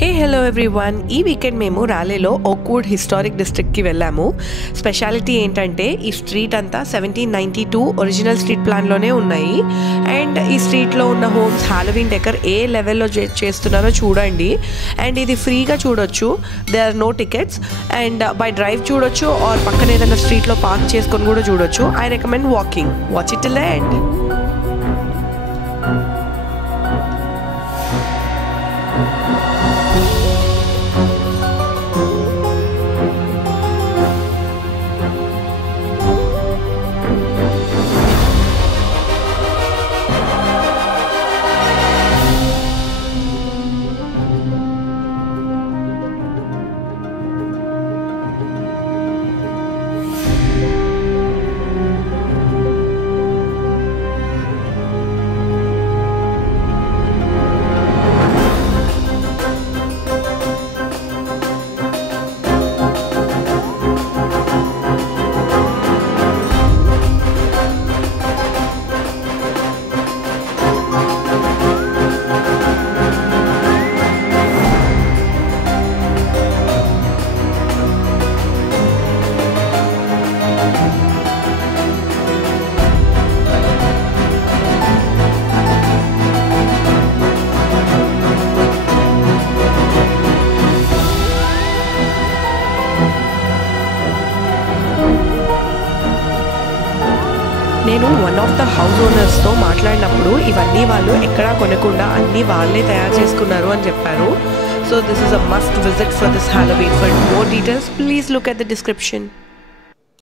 Hey hello everyone, ఈ weekend మేము రాలేలో Oakwood historic డిస్ట్రిక్ట్కి వెళ్ళాము. స్పెషాలిటీ ఏంటంటే ఈ స్ట్రీట్ అంతా 1792 ఒరిజినల్ స్ట్రీట్ ప్లాన్లోనే ఉన్నాయి. అండ్ ఈ స్ట్రీట్లో ఉన్న హోమ్స్ హాలోవీన్ డెకర్ ఏ లెవెల్లో చేస్తున్నారో చూడండి. అండ్ ఇది ఫ్రీగా చూడొచ్చు, they are no tickets. And by drive చూడొచ్చు ఆర్ పక్కన ఏదైనా స్ట్రీట్లో పార్క్ చేసుకొని కూడా చూడొచ్చు. I recommend walking. Watch it till end. నేను వన్ ఆఫ్ ద హౌస్ ఓనర్స్తో మాట్లాడినప్పుడు ఇవన్నీ వాళ్ళు ఎక్కడా కొనకుండా అన్నీ వాళ్ళే తయారు చేసుకున్నారు అని చెప్పారు. So this is a must visit for this Halloween. For more details please look at the description.